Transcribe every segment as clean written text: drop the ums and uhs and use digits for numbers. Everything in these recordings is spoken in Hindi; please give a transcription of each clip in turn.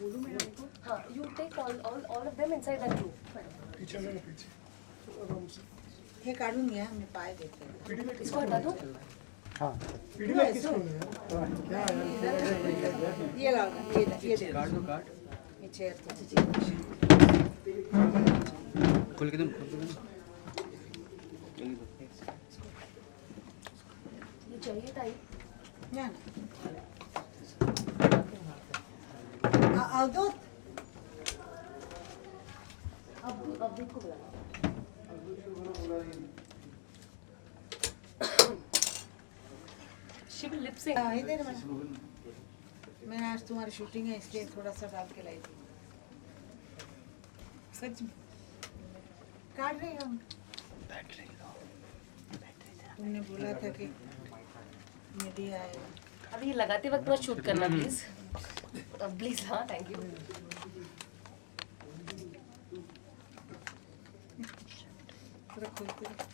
बोलूं मैं उनको? हाँ, you take all of them inside that room. पीछे में पीछे आराम से हे काढून घ्या मी पाय देते इसको हटा दो. हाँ पीढ़ी में किसको है क्या ये लाओ ना ये कार्ड दो कार्ड ये चेयर खोल के दो ये चाहिए ताई. या ना अवधूत अब देखो बुला. She will lip sync. इधर मैंने आज तुम्हारी शूटिंग है इसलिए थोड़ा सा डाल के लाई थी सच में काट रही हम तुमने बोला था कि मीडिया आएगा अब ये लगाते वक्त मत शूट करना प्लीज. प्लीज. हाँ, थैंक यू. पूरा खोलते रहो।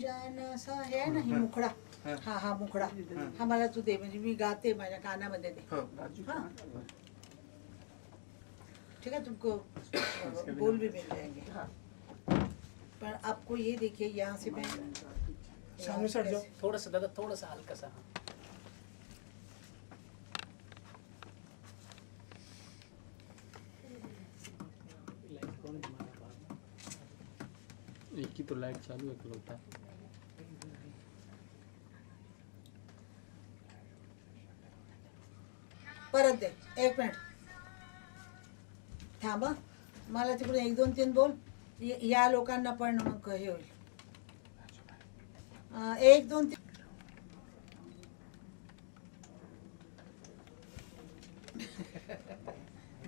जाना सा है ना ही मुखडा हा हा मुखडा हा मला तू दे म्हणजे मी गाते माझ्या कानामध्ये दे हाँ ठीक है तुमको बोल भी मिल जाएंगे हाँ. पर आपको ये देखिए यहाँ से मैं सामने से हट जाओ थोड़ा सा दादा थोड़ा सा हल्का सा एक ही तो लाइट चालू है इकलौता. परत दे एक मिनिट थांबा मला तिकडून 1 2 3 बोल या लोकांना पण मग हे होईल 1 2 3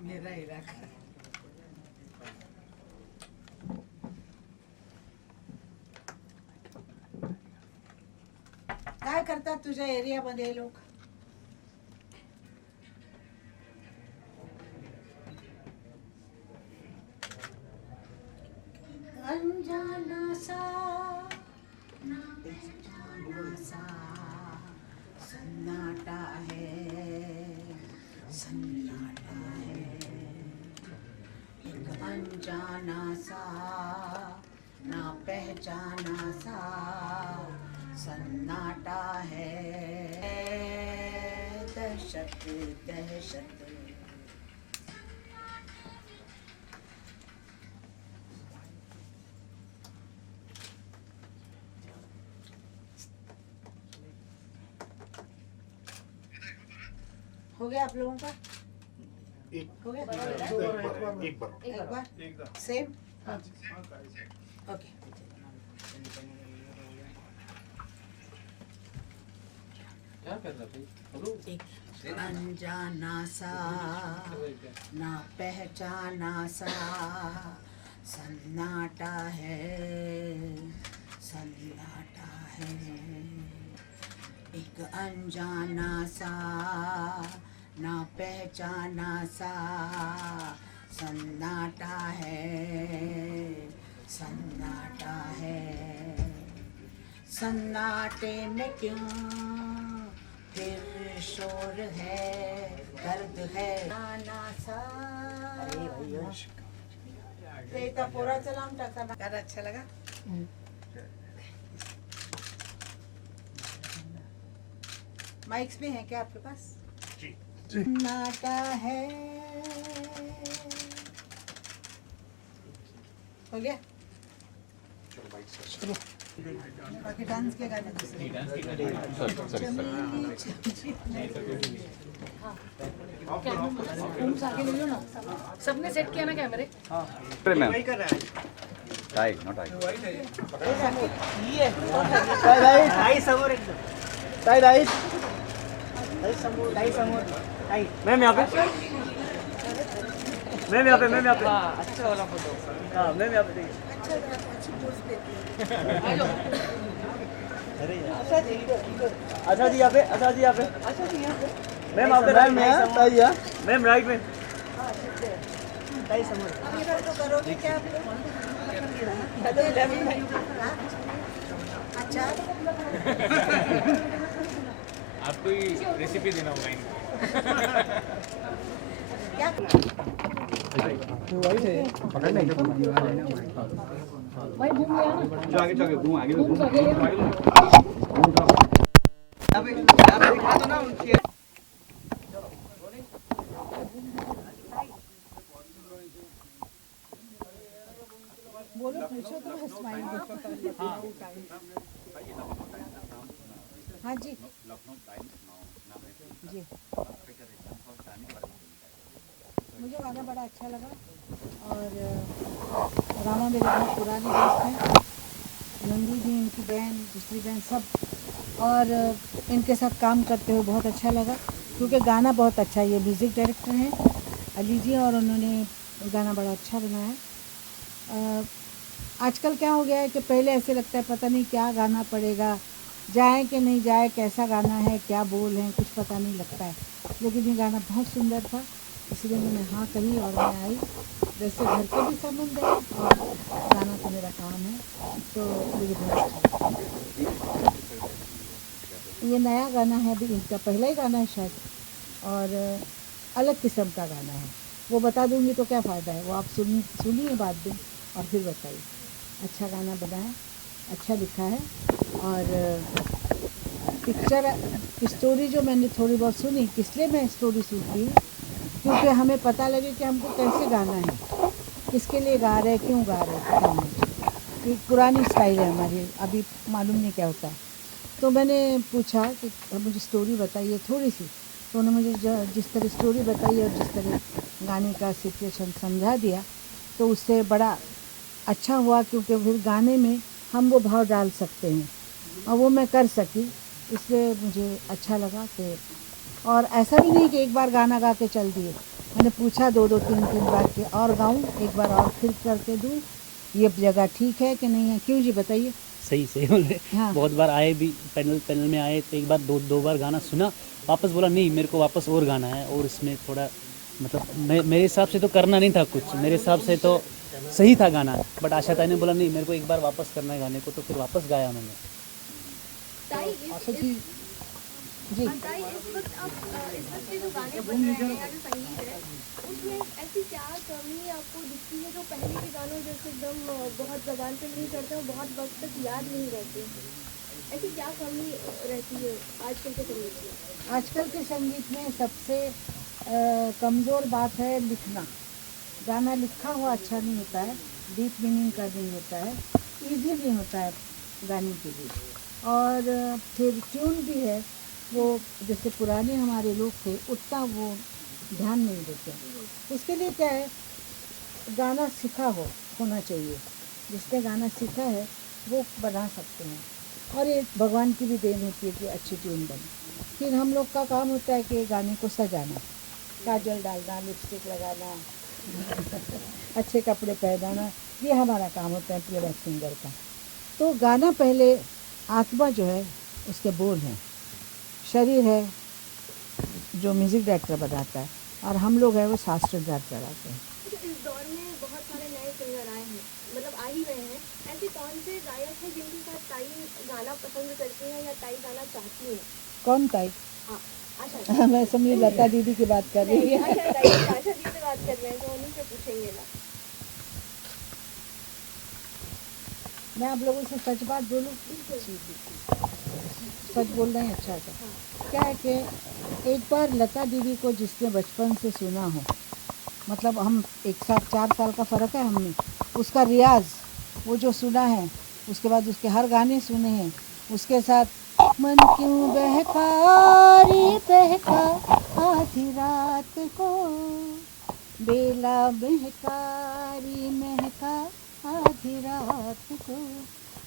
मेरा इलाका काय करतात तुझ्या एरियामध्ये लोक अनजाना सा ना पहचाना सा सन्नाटा है एक अनजाना सा ना पहचाना सा सन्नाटा है दहशत दहशत हो गया आप लोगों का हो गया एक बार सेम ओके क्या कर रहा भाई एक अनजाना सा ना पहचाना सा सन्नाटा है एक अनजाना सा ना पहचाना सा सन्नाटा है सन्नाटे में क्यों फिर शोर है दर्द है नाना सा इतना पूरा चलाम टाका गाना अच्छा लगा माइक्स भी हैं क्या आपके पास जी नाटा है हो गया चलो बाकी डांस के गाने दूसरे तुम आगे ले लो ना सबने सेट किया ना कैमरे. टाई नॉट टाई मैम यहाँ पे मैम यहाँ पे अच्छा वाला फोटो हाँ मैम यहाँ पे देखिए अच्छा अच्छी पोज देती हूँ। आशा जी यहाँ पे, आशा जी यहाँ पे, मैम आप मैम मैम राइट में। अब इधर तो करोगे क्या आप लोग? अच्छा आपको ही रेसिपी देना होगा इनको। क्या बोलो पूछो तो मैं स्माइल हाँ जी जी मुझे गाना बड़ा अच्छा लगा और रामा मेरे बहुत पुराने दोस्त हैं, नंदू जी इनकी बहन दूसरी बहन सब, और इनके साथ काम करते हुए बहुत अच्छा लगा क्योंकि गाना बहुत अच्छा है। ये म्यूज़िक डायरेक्टर हैं अली जी और उन्होंने गाना बड़ा अच्छा बनाया है। आजकल क्या हो गया है कि पहले ऐसे लगता है पता नहीं क्या गाना पड़ेगा, जाए कि नहीं जाए, कैसा गाना है, क्या बोल हैं, कुछ पता नहीं लगता है। लेकिन ये गाना बहुत सुंदर था इसलिए मैंने हाँ कही और मैं आई। वैसे घर के भी संबंध है और गाना तो मेरा काम है, तो मुझे बहुत अच्छा लगा। ये नया गाना है, अभी इनका पहला ही गाना है शायद, और अलग किस्म का गाना है। वो बता दूंगी तो क्या फ़ायदा है, वो आप सुनिए बाद में और फिर बताइए। अच्छा गाना बना है, अच्छा लिखा है, और पिक्चर स्टोरी जो मैंने थोड़ी बहुत सुनी, किस लिए मैं स्टोरी सुनती हूँ क्योंकि हमें पता लगे कि हमको कैसे गाना है, किसके लिए गा रहे हैं, क्यों गा रहे हैं, पता नहीं। एक पुरानी स्टाइल है हमारी, अभी मालूम नहीं क्या होता है। तो मैंने पूछा कि मुझे स्टोरी बताइए थोड़ी सी, तो उन्होंने मुझे जिस तरह स्टोरी बताई और जिस तरह गाने का सिचुएशन समझा दिया तो उससे बड़ा अच्छा हुआ क्योंकि फिर गाने में हम वो भाव डाल सकते हैं और वो मैं कर सकी, इसलिए मुझे अच्छा लगा कि, और ऐसा भी नहीं कि एक बार गाना गा के चल दिए। मैंने पूछा दो तीन बार कि और गाऊं, एक बार और फिर करके दूं, ये जगह ठीक है कि नहीं है। क्यों जी बताइए। सही सही बोल रहे। हाँ। बहुत बार आए भी, पैनल में आए तो एक बार दो बार गाना सुना, वापस बोला नहीं मेरे को वापस और गाना है, और इसमें थोड़ा मतलब मेरे हिसाब से तो करना नहीं था कुछ, मेरे हिसाब से तो सही था गाना, बट आशा ताई ने बोला नहीं मेरे को एक बार वापस करना है गाने को, तो फिर वापस गाया उन्होंने। आशा जी जी ताई इस वक्त के जो गाने बन रहे हैं या जो संगीत है उसमें ऐसी क्या कमी आपको दिखती है जो पहले के गानों जैसे एकदम बहुत ज़बान पे नहीं चढ़ते और बहुत वक्त तक याद नहीं रहते, ऐसी क्या कमी रहती है आजकल के संगीत में? आजकल के संगीत में सबसे कमज़ोर बात है लिखना। गाना लिखा हुआ अच्छा नहीं होता है, डीप मीनिंग का नहीं होता है, इजी नहीं होता है गाने के लिए, और फिर ट्यून भी है वो जैसे पुराने हमारे लोग थे उतना वो ध्यान नहीं देते। उसके लिए क्या है, गाना सीखा होना चाहिए, जिसने गाना सीखा है वो बना सकते हैं, और ये भगवान की भी देन होती है कि अच्छी ट्यून बने। फिर हम लोग का काम होता है कि गाने को सजाना, काजल डालना, लिपस्टिक लगाना अच्छे कपड़े पहनाना, ये हमारा काम होता है प्लेबैक सिंगर का। तो गाना पहले आत्मा जो है उसके बोल हैं, शरीर है जो म्यूज़िक डायरेक्टर बनाता है, और हम लोग हैं वो शास्त्रकार चलाते हैं। इस दौर में बहुत सारे नए सिंगर आए हैं, मतलब आ ही रहे हैं, ऐसे कौन से गायक हैं जिनके साथ ताई गाना पसंद करती हैं या ताई गाना चाहती हैं? कौन ताई? हाँ आशा मैं समझी लता दीदी की बात कर रही है। आशा दी से बात कर रहे हैं तो उन्हीं से पूछेंगे ना। मैं आप लोगों से सच बात बोलूँ, सच बोल रहे हैं अच्छा सा। क्या है कि एक बार लता दीदी को जिसने बचपन से सुना हो, मतलब हम एक साथ 4 साल का फ़र्क है हमें, उसका रियाज वो जो सुना है, उसके बाद उसके हर गाने सुने हैं, उसके साथ मन क्यों बहकारी बहका आधी रात को, बेला बहकारी महका आधी रात को,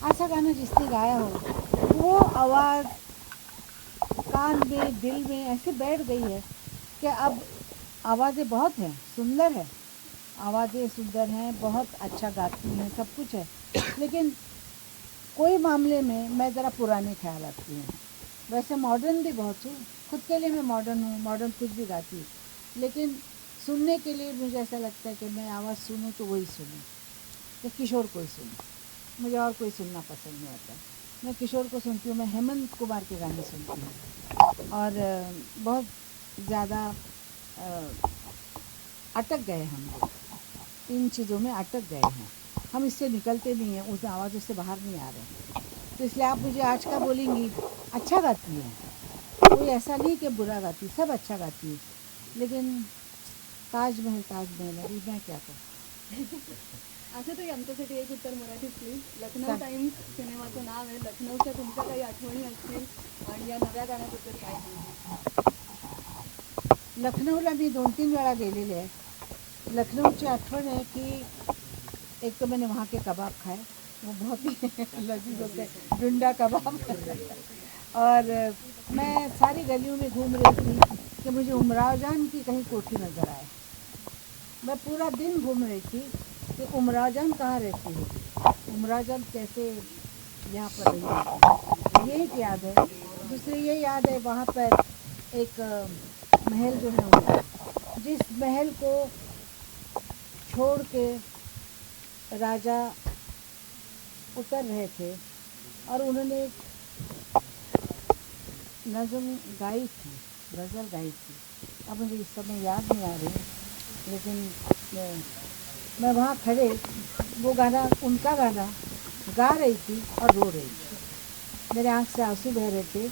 ऐसा गाना जिसने गाया हो वो आवाज़ कान में दिल में ऐसे बैठ गई है कि अब आवाज़ें बहुत हैं, सुंदर है, आवाज़ें सुंदर हैं, बहुत अच्छा गाती हैं, सब कुछ है, लेकिन कोई मामले में मैं ज़रा पुराने ख्याल रखती हूँ। वैसे मॉडर्न भी बहुत हूँ, खुद के लिए मैं मॉडर्न हूँ, मॉडर्न कुछ भी गाती हूँ, लेकिन सुनने के लिए मुझे ऐसा लगता है कि मैं आवाज़ सुनूँ तो वही सुनूँ, तो किशोर को ही सुनूँ, मुझे और कोई सुनना पसंद नहीं आता। मैं किशोर को सुनती हूँ, मैं हेमंत कुमार के गाने सुनती हूँ और बहुत ज़्यादा अटक गए हम लोग, इन चीज़ों में अटक गए हैं, हम इससे निकलते नहीं हैं, उस आवाज़ों से बाहर नहीं आ रहे हैं। तो इसलिए आप मुझे आज का बोलेंगी, अच्छा गाती है, कोई ऐसा नहीं कि बुरा गाती, सब अच्छा गाती है, लेकिन ताजमहल अभी मैं क्या करूँ। असं तरी आमच्यासाठी एक उत्तर मराठीतली लखनौ टाइम्स सिनेमाचं नाव आहे. लखनौच्या तुमच्या काही आठवणी असतील आणि या नव्या गाण्याबद्दल काय सांगाल? लखनऊला मी 2-3 वेळा गेलेले आहे. लखनऊ की आठवण है कि एक तो मैंने वहाँ के कबाब खाए, वो बहुत ही लजीज होते हैं, डुंडा कबाब और मैं सारी गलियों में घूम रही थी कि मुझे उमराव जान की कहीं कोठी नज़र आए। मैं पूरा दिन घूम रही थी कि उमराव जान कहाँ रहती है, उमराव जान कैसे यहाँ पर रही होगी, ये एक याद है। दूसरी ये याद है वहाँ पर एक महल जो है उनका, जिस महल को छोड़ के राजा उतर रहे थे और उन्होंने नज़म गाई थी, गज़ल गाई थी, अब मुझे इस समय याद नहीं आ रही, लेकिन मैं वहाँ खड़े वो गाना, उनका गाना गा रही थी और रो रही थी। मेरे आँख से आंसू बह रहे थे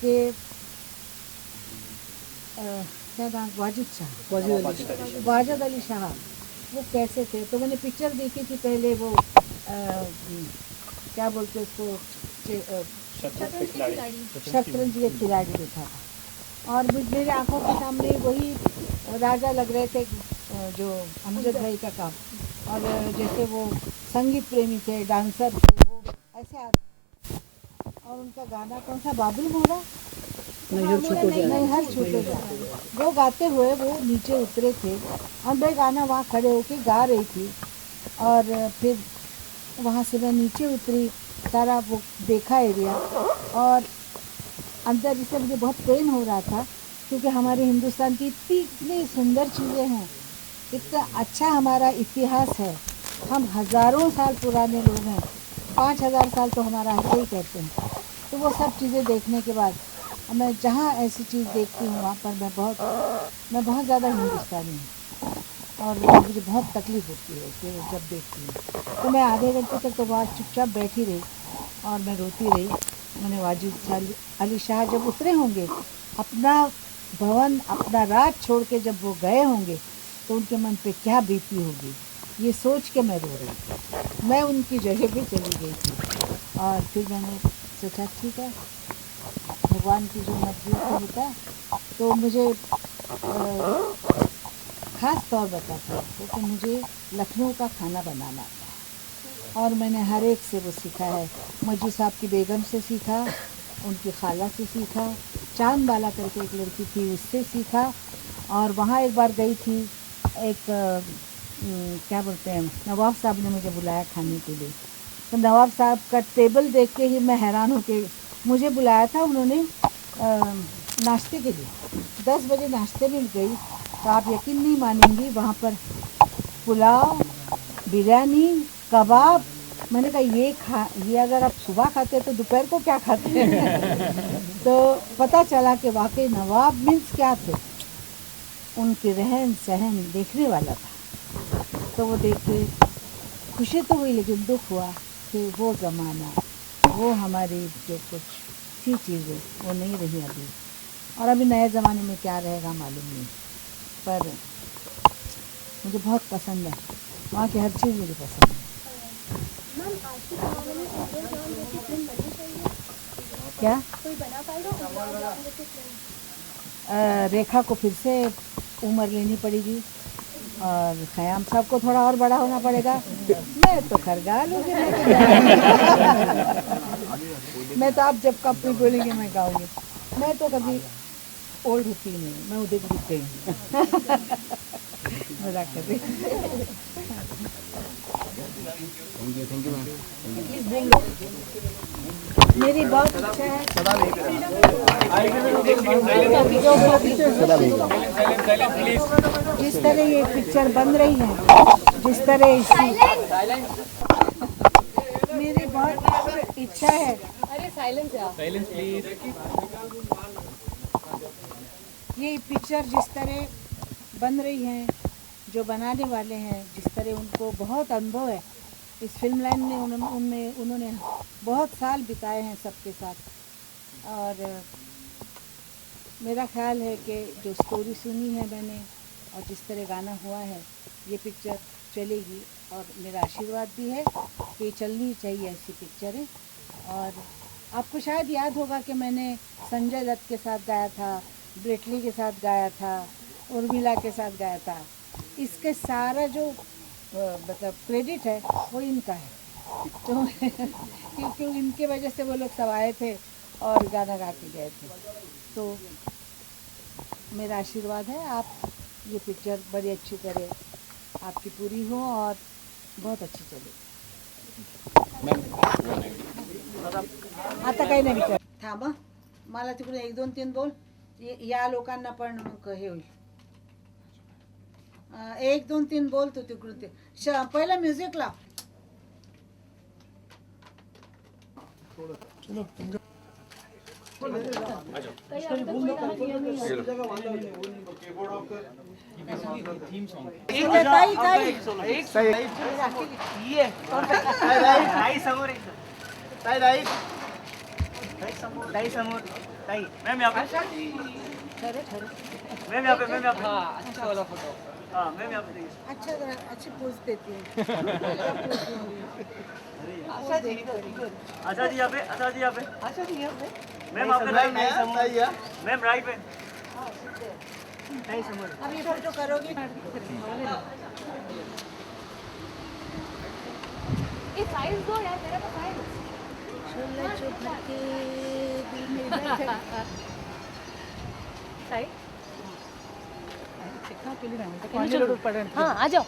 कि क्या नाम, वाजिद अली शाह वो कैसे थे। तो मैंने पिक्चर देखी थी पहले, वो क्या बोलते उसको, शतरंज के खिलाड़ी देखा था और मेरे आंखों के सामने वही राजा लग रहे थे जो अमजद भाई का काम, और जैसे वो संगीत प्रेमी थे, डांसर थे, वो ऐसे और उनका गाना कौन सा, बाबुल मोरा नहीं हर छूटे जा, वो गाते हुए वो नीचे उतरे थे और मैं गाना वहाँ खड़े होके गा रही थी और फिर वहाँ से मैं नीचे उतरी, सारा वो देखा एरिया और अंदर जिससे मुझे बहुत पेन हो रहा था, क्योंकि हमारे हिंदुस्तान की इतनी सुंदर चीज़ें हैं, इतना अच्छा हमारा इतिहास है, हम हज़ारों साल पुराने लोग हैं, 5000 साल तो हमारा ऐसे ही कहते हैं। तो वो सब चीज़ें देखने के बाद मैं जहाँ ऐसी चीज़ देखती हूँ वहाँ पर मैं बहुत ज़्यादा हिंदुस्तानी हूँ और मुझे बहुत तकलीफ़ होती है कि जब देखती हूँ। तो मैं आधे घंटे तक तो वहाँ चुपचाप बैठी रही और मैं रोती रही। मैंने वाजिद अली शाह जब उतरे होंगे, अपना भवन, अपना राज छोड़ के जब वो गए होंगे, तो उनके मन पे क्या बीती होगी, ये सोच के मैं रो रही थी। मैं उनकी जगह पे चली गई थी और फिर मैंने सोचा ठीक है, भगवान की जो मर्जी होता है। तो मुझे ख़ास तौर बताता है कि मुझे लखनऊ का खाना बनाना आता है और मैंने हर एक से वो सीखा है। मौलवी साहब की बेगम से सीखा, उनकी खाला से सीखा, चांद बाला करके एक लड़की थी उससे सीखा, और वहाँ एक बार गई थी, एक क्या बोलते हैं, नवाब साहब ने मुझे बुलाया खाने के लिए। तो नवाब साहब का टेबल देख के ही मैं हैरान हो के, मुझे बुलाया था उन्होंने नाश्ते के लिए, 10 बजे नाश्ते में गई तो आप यकीन नहीं मानेंगी, वहाँ पर पुलाव, बिरयानी, कबाब। मैंने कहा ये अगर आप सुबह खाते तो दोपहर को क्या खाते हैं। तो पता चला कि वाकई नवाब मीन्स क्या थे, उनके रहन सहन देखने वाला था। तो वो देख के खुशी तो हुई, लेकिन दुख हुआ कि वो ज़माना, वो हमारी जो कुछ थी चीज़ें वो नहीं रही अभी, और अभी नए ज़माने में क्या रहेगा मालूम नहीं, पर मुझे बहुत पसंद है, वहाँ की हर चीज़ मुझे पसंद है। मैम आज के ज़माने में उमराव जान जैसी फिल्म बननी चाहिए, क्या कोई बना पाएगा उमराव जान जैसी फिल्म? रेखा को फिर से उम्र लेनी पड़ेगी और ख़याम साहब को थोड़ा और बड़ा होना पड़ेगा। मैं तो खरगाल हूँ, मैं तो आप जब कब भी बोलेंगे मैं गाऊंगी। मैं तो कभी ओल्ड होती नहीं, मैं उधर रुक गई हूँ। मजाक कर रही। Thank you ma'am. मेरी बहुत इच्छा है जिस तरह ये पिक्चर बन रही है, जिस तरह इसकी मेरी बहुत इच्छा है अरे साइलेंस यार। Silence please. ये पिक्चर जिस तरह बन रही है, जो बनाने वाले हैं, जिस तरह उनको बहुत अनुभव है इस फिल्म लाइन में, उन्होंने बहुत साल बिताए हैं सबके साथ, और मेरा ख्याल है कि जो स्टोरी सुनी है मैंने और जिस तरह गाना हुआ है, ये पिक्चर चलेगी, और मेरा आशीर्वाद भी है कि चलनी चाहिए ऐसी पिक्चरें। और आपको शायद याद होगा कि मैंने संजय दत्त के साथ गाया था, ब्रेटली के साथ गाया था, उर्मिला के साथ गाया था। इसके सारा जो मतलब क्रेडिट है वो इनका है, तो क्योंकि इनके वजह से वो लोग सब आए थे और गाना गा के गए थे। तो मेरा आशीर्वाद है आप ये पिक्चर बड़ी अच्छी तरह आपकी पूरी हो और बहुत अच्छी चले। आता काही नाही विचार थांबा, मला तिकडून 1 2 3 बोल, या लोकांना पण मग हे होईल। 1 2 3 बोल तू तिकडून ते पहिला म्युझिक लाव। थीम सॉन्ग ताई ताई ये ताई समोर एकदम, ताई राईट, ताई समोर, ताई मैम यहाँ पे, मैम यहाँ पे, मैम यहाँ पे, हाँ अच्छा वाला फोटो, हाँ मैम यहाँ पे, अच्छा जरा अच्छी पोज देती है। आशा जी यहाँ पे, आशा जी यहाँ पे, आशा जी यहाँ पे, मैम आपका राइट में, मैम राइट में, ताई समोर। अब ये फोटो करोगी? ये फाइल्स दो यार, मेरे पास फाइल्स। छोले चुपके दिल में बैठे साई हाँ आ जाओ।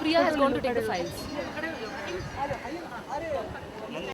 Priya has gone to take the files.